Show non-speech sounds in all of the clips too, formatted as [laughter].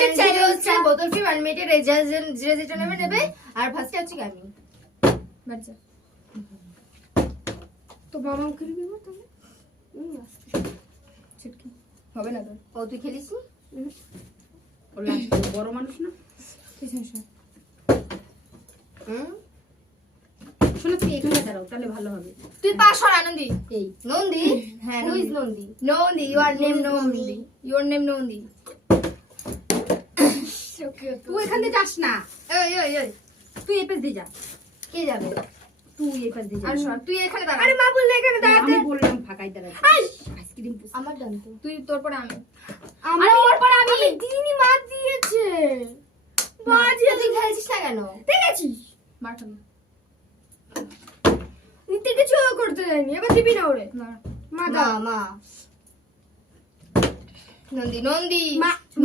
আজকে চ্যালেঞ্জ হচ্ছে বোতল ফি ওয়ান মিনিটে যে যেটা নেবে নেবে। আর ফার্স্টে হচ্ছে আমি বাচ্চা তো মামা খেলবি না তাহলে। হুম, হবে না তো। ও তুই খেলিস নি? বড় মানুষ না? কি সমস্যা হুম? শোনো তুই এখানে দাঁড়াও তাহলে ভালো হবে। তুই পাস হর আনন্দি। এই। নন্দী? হ্যাঁ, who is Nandi. Nandi? Nandi your name Nandi. Your name Nandi. তুই এখান দিয়ে যাস না। এই এই এই। তুই এই পাশ দিয়ে যা। কে যাবে? তুই এই পাশ দিয়ে যা। আর তুই এখানে দাঁড়া। আরে মা বললে এখানে আমি বললাম ফাঁকাই দাঁড়াতে। আইসক্রিম আমার ডান তুই তোর পরে আমি। আমার পর আমি। দিনই মা দিয়েছে। বাজি তুই খেলছিস না কেন? দেখেছিস? খাবি। নিতে কিছু করতে যায়নি এবার দিবি না ওরে। না। মা মা দাও। মা। নন্দি নন্দি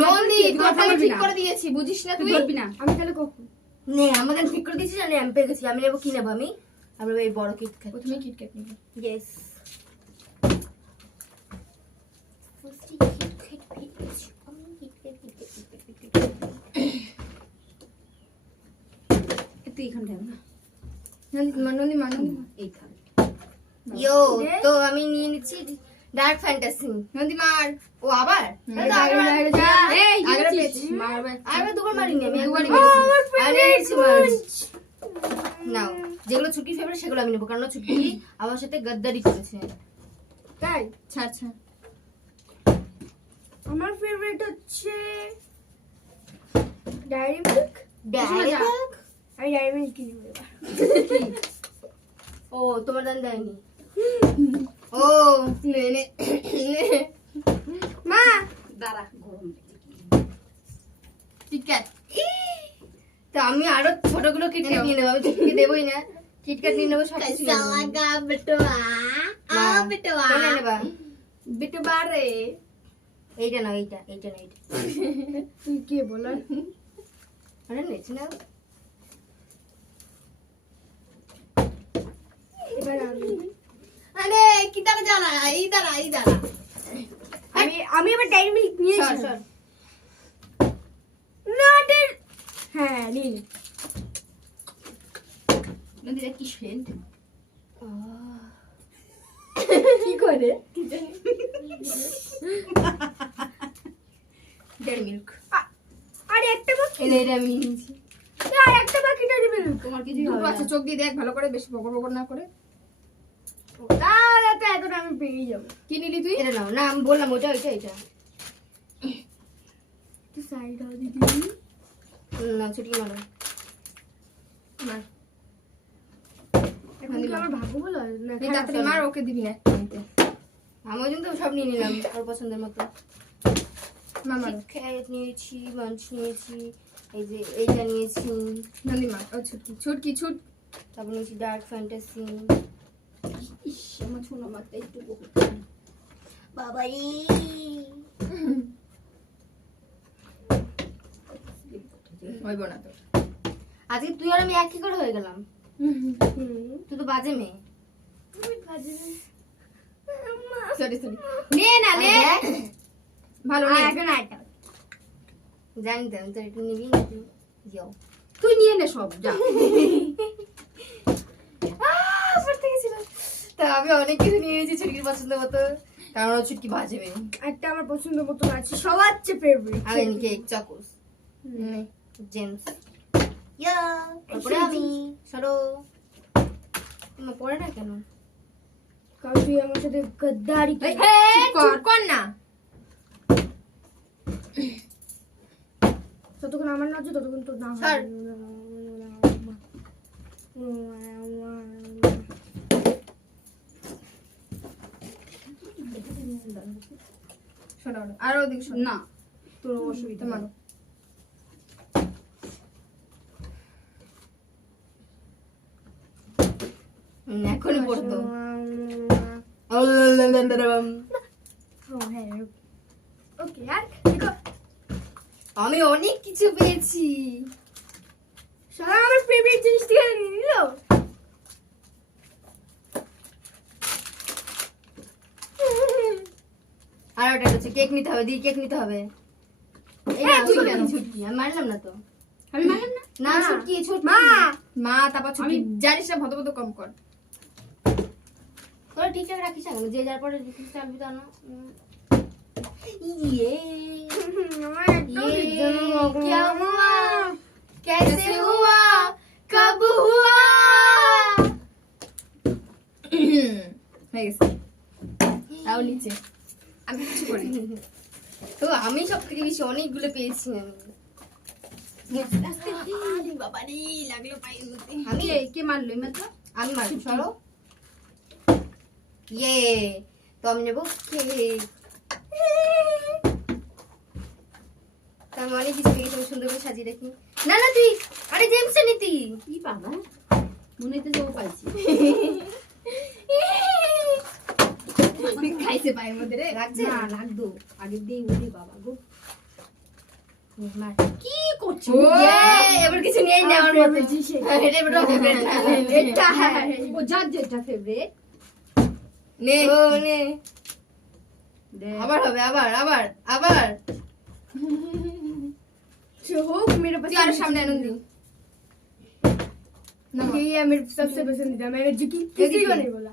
নন্দি তোর আমি ঠিক করে দিয়েছি বুঝিস না তুই ধরবি না। আমি তাহলে কখন নে আমাদের ঠিক করে দিয়েছিস আমি আমি পেয়ে গেছি আমি নেব কি নেব আমি? আমরা এই বড় কিট খাই প্রথমে কিটক্যাট নিবি। ইয়েস তুই না নন্দি নন্দি ইয়ো তো আমি নিয়ে নিচ্ছি ডার্ক ফ্যান্টাসি নন্দি মার। ও আবার? আগের দুবার মারিনি আমি একবারই. নাও যেগুলো ছুটি ফেভারিট সেগুলো আমি নেব কারণ ছুটি আমার সাথে গাদ্দারি করেছে। তাই? ছাড় ছাড়। আমার ফেভারিট হচ্ছে ডায়েরি মিল্ক যা। milk? আমি ডায়েরি মিল্ক কিনবো ও তোমার দান দেয়নি। ও মা দাঁড়া গরম কিটক্যাট তো আমি আরও ছোটগুলো কিটক্যাট নিয়ে নেব আমি ছুটিকে দেবোই না কিটক্যাট নিয়ে নেব সব কিছু নিয়ে নেব। মা, কোনটা নেবা বিটু বারে এইটা না এইটা এইটা না এইটা তুই কে বলো আরে নেছি না এবার আমি দাঁড়া দাঁড়া এই দাঁড়া এই দাঁড়া। আমি আমি এবার ডায়েরি মিল্ক সর নাটের হ্যাঁ নিন নদীটা কি সেন্ট কি করে? ডেয়ারি মিল্ক আরে একটা বাকি। এটা আমি নিয়েছি। আর একটা বাকি ডায়েরি মিল্ক। তোমার হবে আছে চোখ দিয়ে দেখ ভালো করে বেশি বকর বকর না করে। এতটা আমি পেয়ে যাব। কি নিলি তুই? এটা নাও না আমি বললাম ওইটা ওইটা এটা তুই সাইড হও দিদি। না ছুটি মারো। আমার ভাগ্য বলো? না তাড়াতাড়ি মার ওকে দিবি না। একটা নিতে আমি ওই জন্য সব নিয়ে নিলাম ওর পছন্দের মতো। নিয়েছি মাঞ্চ নিয়েছি এই যে এইটা নিয়েছি। নন্দী মা ও ছুটকি। ছুটকি ছুট তারপর নিয়েছি ডার্ক ফ্যান্টাসি আমার ছোনো মাত্রা একটু বাবারি। হইব না তো আজকে তুই আর আমি এক কি করে হয়ে গেলাম। হুম তুই তো বাজে মেয়ে। তুমি সরি সরি নে না নে। ভালো আর নেই একটা না। একটা জানি তো আমি তো একটু নিবি না তুই যাও। তুই নিয়ে নে সব যা। [laughs] তা আমি অনেক কিছু নিয়ে নিয়েছি ছুটকির পছন্দের মতো। কারণ ও ছুটকি মেয়ে একটা আমার পছন্দ মতন আছে সবার চেয়ে ফেভারিট আমি এনে কেক চকোস। জেমস ইয়া তারপরে আমি সরো পড়ে না কেন? কারণ তুই আমার সাথে গদ্দারি কর। না। যতক্ষণ আমার না হচ্ছে ততক্ষণ তোর না। স্যার। শোনো। আর ওদিকে না তোর অসুবিধা তোমার এখনই পড়তো। ওকে আর দেখো আমি অনেক কিছু পেয়েছি। সারা আমার ফেভারিট জিনিস নিয়ে নিল। আর ওটা হচ্ছে কেক নিতে হবে দিয়ে কেক নিতে হবে এই হ্যাঁ, না, তুই ছুটকি, কেন? ছুটকি, আমি মারলাম না তো আমি মানলাম না না মা। ছুটকি ছুটকি মা মা তারপর ছুটি জানিস না ভত ভত কম কর তোরা ঠিকঠাক রাখিস না কেন? যে যার পরে চালবি তা না উম। ইয়ে আমার একদম ये বিজ্ঞান বাবু। क्या हुआ कैसे हुआ कब हुआ হয়ে গেছে তাও নিচে আমি কিছু করি তো আমি সব থেকে বেশি অনেকগুলো পেয়েছি আমি। লাগল আমি কে কে মারলো? মাত্র আমি মারি সরো। ইয়ে তো আমি নেব কেক তো আমি অনেক কিছু পেয়েছি আমি সুন্দর করে সাজিয়ে রাখি। না না তুই আরে জেমসে নিতি কি বাবা? মনে হইতে যাব পাইছি। খাইছে পায়ের মধ্যে রে লাগছে? না লাগতো আগে দিয়ে উঠে বাবা গো মার কি করছো Yay! এবার কিছু নিয়ে নে আমার মতো এটা এবার favorite না। এটা ও যার যেটা ফেভারিট নে ও নে আবার হবে আবার আবার আবার হোক मेरे पास তুই আরো সামনে আনন্দি ये है मेरे सबसे पसंदीदा मैंने जो कि किसी को नहीं बोला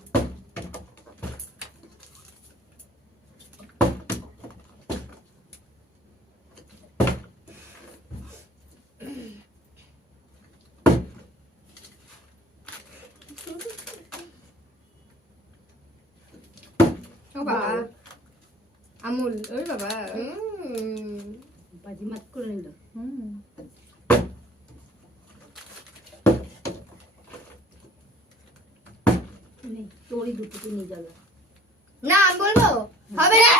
ও বাবা আমুল ওই বাবা বাজি মাত করে নিল তোরই দুটো নিয়ে যাবে না আমি বলব হবে না